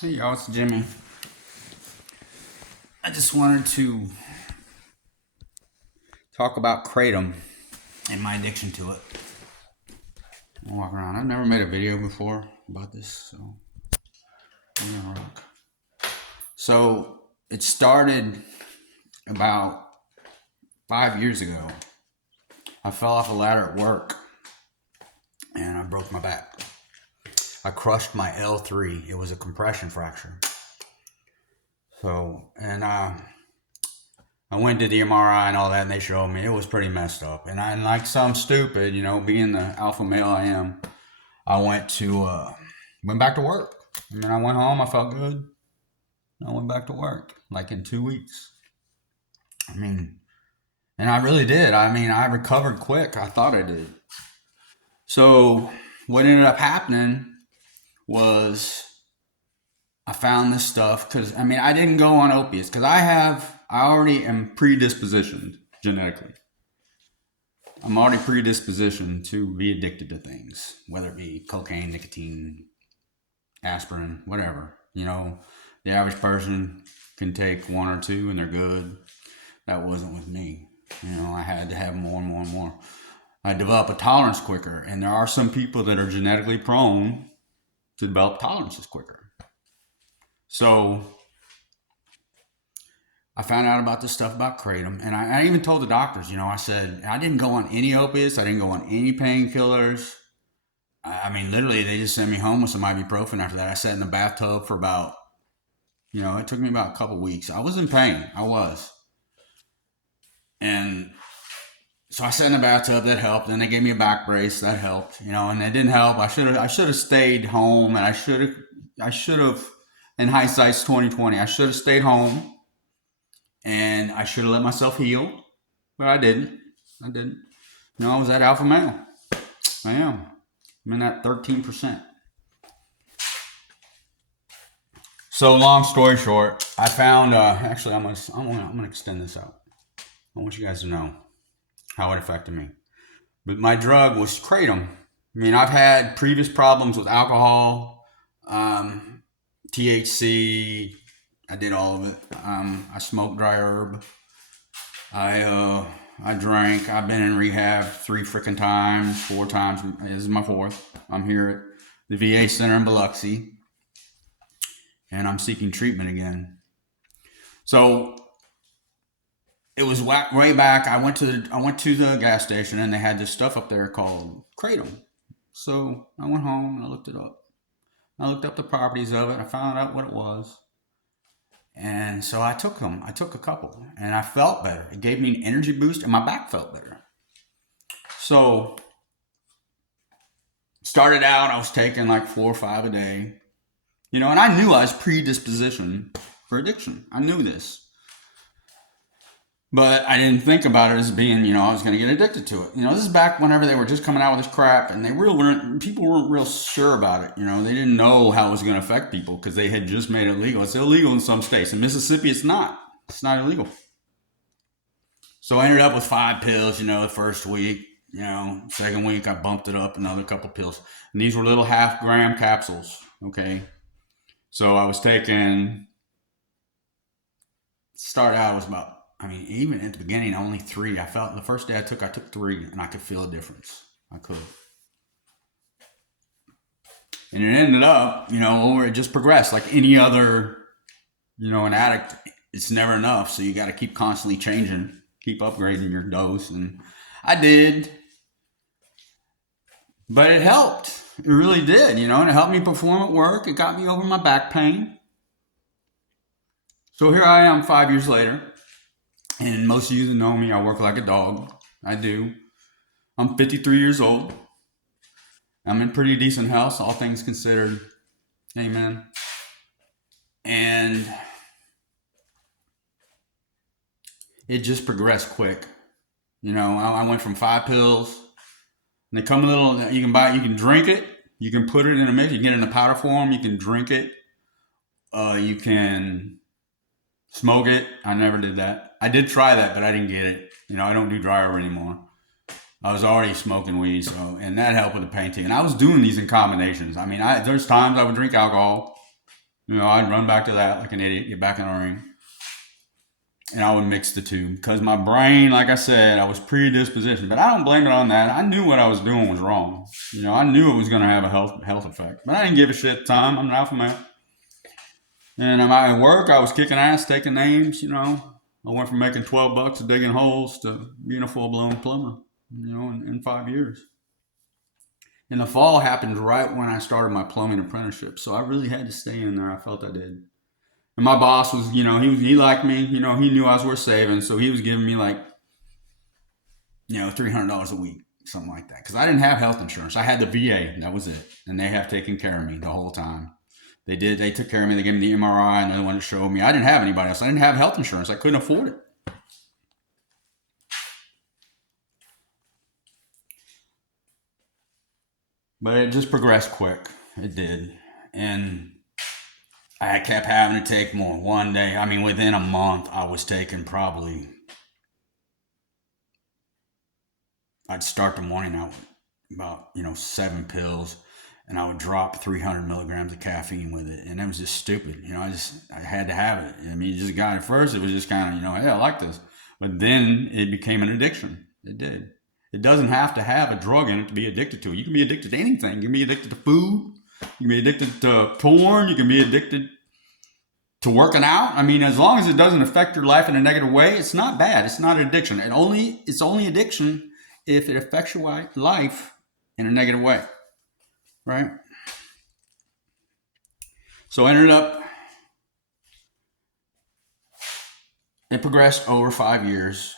Hey y'all, it's Jimmy. I just wanted to talk about Kratom and my addiction to it. I walk around. I've never made a video before about this, so I'm gonna rock. So it started about 5 years ago. I fell off a ladder at work and I broke my back. I crushed my L3. It was a compression fracture. I went to the MRI and all that, and they showed me it was pretty messed up. And like some stupid, being the alpha male I am, I went back to work. And then I went home. I felt good. I went back to work like in 2 weeks. I mean, and I really did. I mean, I recovered quick. I thought I did. So what ended up happening was I found this stuff because I didn't go on opiates because I already am predispositioned genetically. I'm already predispositioned to be addicted to things, whether it be cocaine, nicotine, aspirin, whatever. The average person can take one or two and they're good. That wasn't with me. I had to have more and more and more. I develop a tolerance quicker, and there are some people that are genetically prone to develop tolerances quicker. So I found out about this stuff about Kratom, and I even told the doctors, I said, I didn't go on any opiates, I didn't go on any painkillers. Literally, they just sent me home with some ibuprofen after that. I sat in the bathtub for about, it took me about a couple weeks. I was in pain, I was. And so I sat in the bathtub, that helped. Then they gave me a back brace, that helped, and it didn't help. I should have stayed home, and I should have, in hindsight's 2020, I should have stayed home. And I should have let myself heal, but I didn't. I was that alpha male. I am. I'm in that 13%. So long story short, I found. Actually, I'm gonna extend this out. I want you guys to know how it affected me. But my drug was Kratom. I've had previous problems with alcohol, THC. I did all of it. I smoked dry herb. I drank. I've been in rehab 4 times. This is my fourth. I'm here at the VA Center in Biloxi, and I'm seeking treatment again. So it was way back. I went to the gas station, and they had this stuff up there called Kratom. So I went home and I looked it up. I looked up the properties of it. I found out what it was. And so I took them. I took a couple, and I felt better. It gave me an energy boost, and my back felt better. So started out, I was taking like 4 or 5 a day, and I knew I was predispositioned for addiction. I knew this, but I didn't think about it as being, I was going to get addicted to it. This is back whenever they were just coming out with this crap, and people weren't real sure about it. They didn't know how it was going to affect people because they had just made it legal. It's illegal in some states. In Mississippi, it's not. It's not illegal. So I ended up with 5 pills, the first week. Second week I bumped it up another couple pills. And these were little half-gram capsules, okay? So I was taking, started out, it was about, even at the beginning, only 3. I felt the first day I took 3, and I could feel a difference. I could. And it ended up, or it just progressed like any other, an addict. It's never enough, so you got to keep constantly changing, keep upgrading your dose. And I did, but it helped. It really did, and it helped me perform at work. It got me over my back pain. So here I am 5 years later. And most of you that know me, I work like a dog. I do. I'm 53 years old. I'm in pretty decent health, all things considered. Amen. And it just progressed quick. I went from 5 pills. And they come a little, you can drink it. You can put it in a mix. You can get it in a powder form. You can drink it. You can smoke it. I never did that. I did try that, but I didn't get it. I don't do dry herb anymore. I was already smoking weed, and that helped with the pain too. And I was doing these in combinations. There's times I would drink alcohol. I'd run back to that like an idiot, get back in the ring, and I would mix the two because my brain, like I said, I was predispositioned. But I don't blame it on that. I knew what I was doing was wrong. I knew it was going to have a health effect, but I didn't give a shit at the time. I'm an alpha male. And at work, I was kicking ass, taking names. I went from making $12 digging holes to being a full blown plumber. In 5 years. And the fall happened right when I started my plumbing apprenticeship, so I really had to stay in there. I felt I did. And my boss was, he liked me. He knew I was worth saving, so he was giving me like, $300 a week, something like that. Because I didn't have health insurance. I had the VA, that was it, and they have taken care of me the whole time. They did. They took care of me. They gave me the MRI, and they wanted to show me. I didn't have anybody else. I didn't have health insurance. I couldn't afford it. But it just progressed quick. It did. And I kept having to take more. One day, within a month, I was taking probably, I'd start the morning out with about, 7 pills, and I would drop 300 milligrams of caffeine with it. And it was just stupid. I had to have it. You just got it first. It was just kind of, hey, I like this. But then it became an addiction. It did. It doesn't have to have a drug in it to be addicted to it. You can be addicted to anything. You can be addicted to food. You can be addicted to porn. You can be addicted to working out. As long as it doesn't affect your life in a negative way, it's not bad. It's not an addiction. It's only addiction if it affects your life in a negative way, right? So I ended up, it progressed over 5 years.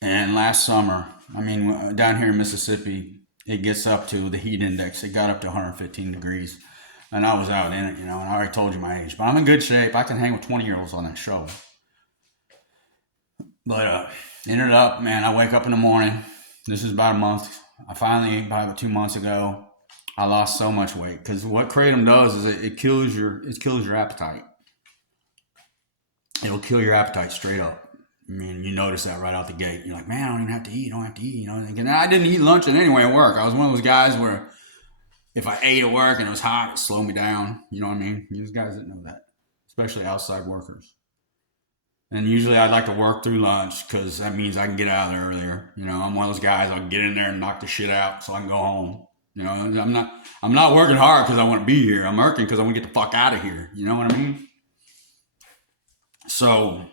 And last summer, down here in Mississippi, it gets up to the heat index. It got up to 115 degrees. And I was out in it, and I already told you my age. But I'm in good shape. I can hang with 20-year-olds on that show. But ended up, man, I wake up in the morning. This is about a month. About 2 months ago, I lost so much weight. Because what Kratom does is it kills your appetite. It'll kill your appetite straight up. You notice that right out the gate. You're like, man, I don't even have to eat. I don't have to eat. And I didn't eat lunch anyway at work. I was one of those guys where if I ate at work and it was hot, it slowed me down. You know what I mean? These guys that know that, especially outside workers. And usually I'd like to work through lunch because that means I can get out of there earlier. I'm one of those guys. I'll get in there and knock the shit out so I can go home. I'm not working hard because I want to be here. I'm working because I want to get the fuck out of here. You know what I mean? So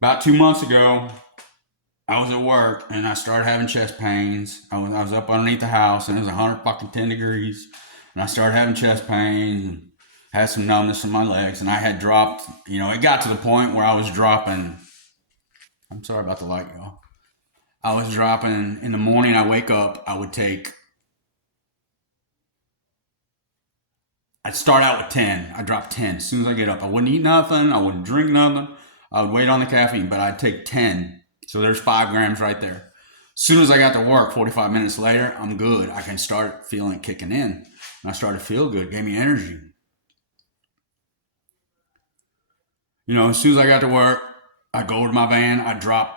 about 2 months ago, I was at work and I started having chest pains. I was up underneath the house and it was 110 degrees, and I started having chest pains and had some numbness in my legs. And I had dropped. It got to the point where I was dropping. I'm sorry about the light, y'all. I was dropping in the morning. I wake up. I'd start out with 10. I'd drop 10 as soon as I get up. I wouldn't eat nothing. I wouldn't drink nothing. I would wait on the caffeine, but I'd take 10. So there's 5 grams right there. As soon as I got to work, 45 minutes later, I'm good. I can start feeling it kicking in. And I started to feel good. It gave me energy. As soon as I got to work, I'd go over to my van. I'd drop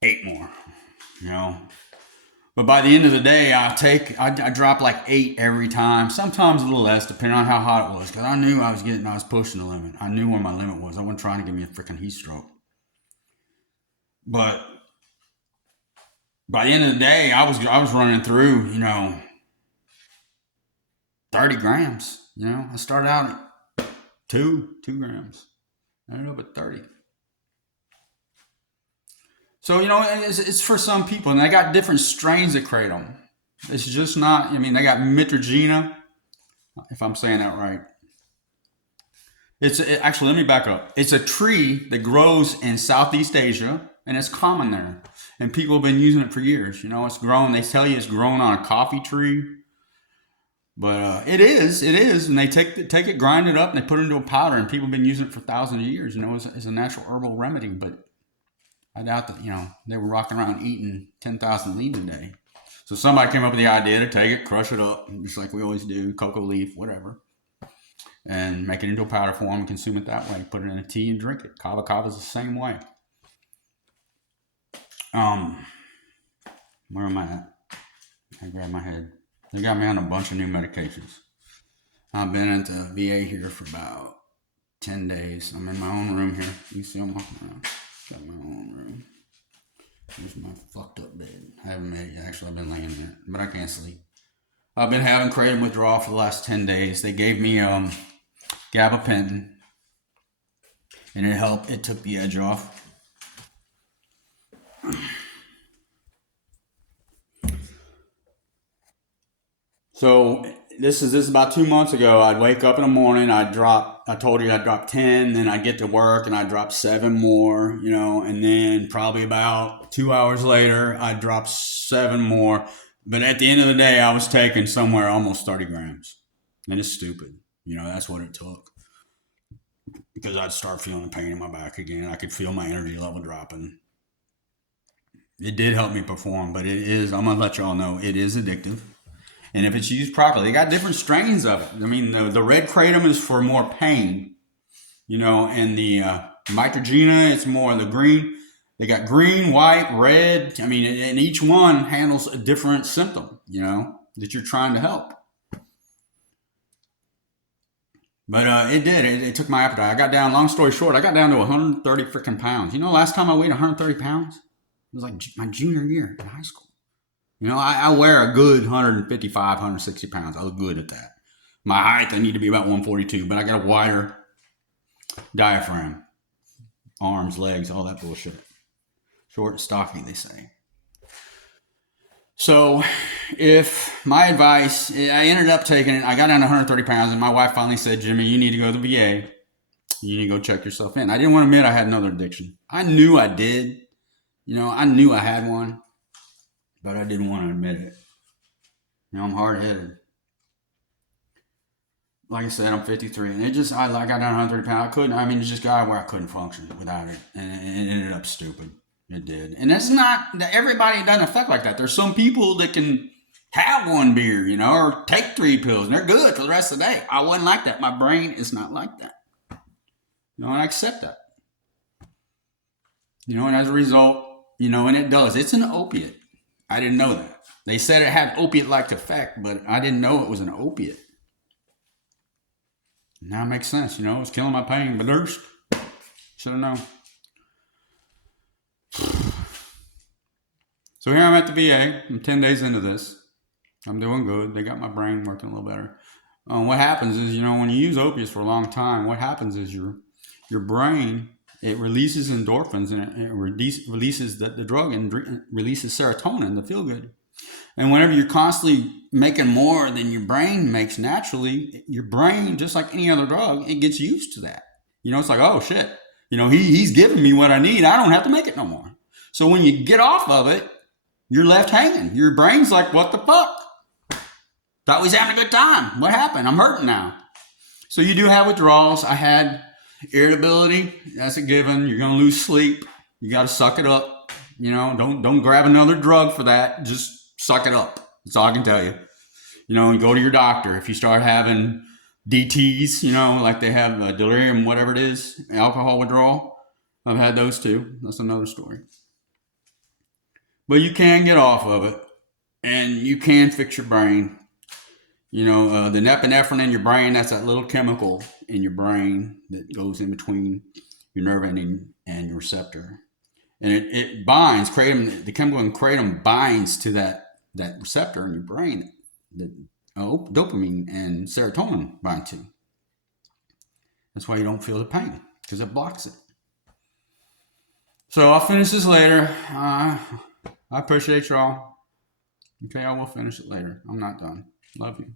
8 more. But by the end of the day, I drop like 8 every time. Sometimes a little less, depending on how hot it was. Because I knew I was pushing the limit. I knew where my limit was. I wasn't trying to give me a freaking heat stroke. But by the end of the day, I was running through, 30 grams. I started out at 2 grams. I ended up at 30. So, it's for some people, and they got different strains of Kratom. It's just not, they got Mitragina, if I'm saying that right. Actually, let me back up. It's a tree that grows in Southeast Asia, and it's common there. And people have been using it for years. It's grown, they tell you it's grown on a coffee tree. But it is, and they take it, grind it up, and they put it into a powder, and people have been using it for thousands of years. It's a natural herbal remedy, but I doubt that, they were rocking around eating 10,000 leaves a day. So somebody came up with the idea to take it, crush it up, just like we always do, cocoa leaf, whatever, and make it into a powder form and consume it that way. Put it in a tea and drink it. Kava Kava's the same way. Where am I at? I grabbed my head. They got me on a bunch of new medications. I've been at the VA here for about 10 days. I'm in my own room here. You see I'm walking around. Got my own room. Here's my fucked up bed. I haven't made it yet. Actually, I've been laying in it, but I can't sleep. I've been having kratom withdrawal for the last 10 days. They gave me gabapentin, and it helped. It took the edge off. So this is about 2 months ago. I'd wake up in the morning. I told you I'd drop 10, then I'd get to work and I'd drop 7 more, and then probably about 2 hours later, I'd drop 7 more. But at the end of the day, I was taking somewhere almost 30 grams. And it's stupid. That's what it took. Because I'd start feeling the pain in my back again. I could feel my energy level dropping. It did help me perform, but I'm going to let y'all know, it is addictive. And if it's used properly, they got different strains of it. I mean, the red kratom is for more pain, and the Mitragina, it's more the green. They got green, white, red. I mean, and each one handles a different symptom, that you're trying to help. But it did. It took my appetite. I got down, long story short, I got down to 130 freaking pounds. Last time I weighed 130 pounds, it was like my junior year in high school. I wear a good 155, 160 pounds. I look good at that. My height, I need to be about 142, but I got a wider diaphragm. Arms, legs, all that bullshit. Short and stocky, they say. So, if my advice, I ended up taking it, I got down to 130 pounds, and my wife finally said, Jimmy, you need to go to the VA. You need to go check yourself in. I didn't want to admit I had another addiction. I knew I did. I knew I had one. But I didn't want to admit it. I'm hard-headed. Like I said, I'm 53, and I got down 130 pounds. It just got where I couldn't function without it, and it ended up stupid. It did. And that's not, everybody doesn't affect like that. There's some people that can have one beer, or take 3 pills, and they're good for the rest of the day. I wasn't like that. My brain is not like that. And I accept that. And as a result, and it does. It's an opiate. I didn't know that. They said it had opiate-like effect, but I didn't know it was an opiate. Now it makes sense, it's killing my pain, but there's should have known. So here I'm at the VA. I'm 10 days into this. I'm doing good. They got my brain working a little better. What happens is, when you use opiates for a long time, what happens is your brain, it releases endorphins, and it releases the drug and releases serotonin, the feel good. And whenever you're constantly making more than your brain makes naturally, your brain, just like any other drug, it gets used to that. It's like, oh shit, he's giving me what I need. I don't have to make it no more. So when you get off of it, you're left hanging. Your brain's like, what the fuck? Thought we was having a good time. What happened? I'm hurting now. So you do have withdrawals. I had irritability, that's a given. You're gonna lose sleep. You got to suck it up. Don't grab another drug for that. Just suck it up. That's all I can tell you. And go to your doctor if you start having DTs. Like they have delirium, whatever it is, alcohol withdrawal. I've had those too. That's another story. But you can get off of it, and you can fix your brain. The norepinephrine in your brain, that's that little chemical in your brain that goes in between your nerve ending and your receptor. And it binds, kratom, the chemical in kratom binds to that receptor in your brain that dopamine and serotonin bind to. That's why you don't feel the pain, because it blocks it. So I'll finish this later. I appreciate y'all. Okay, I will finish it later. I'm not done. Love you.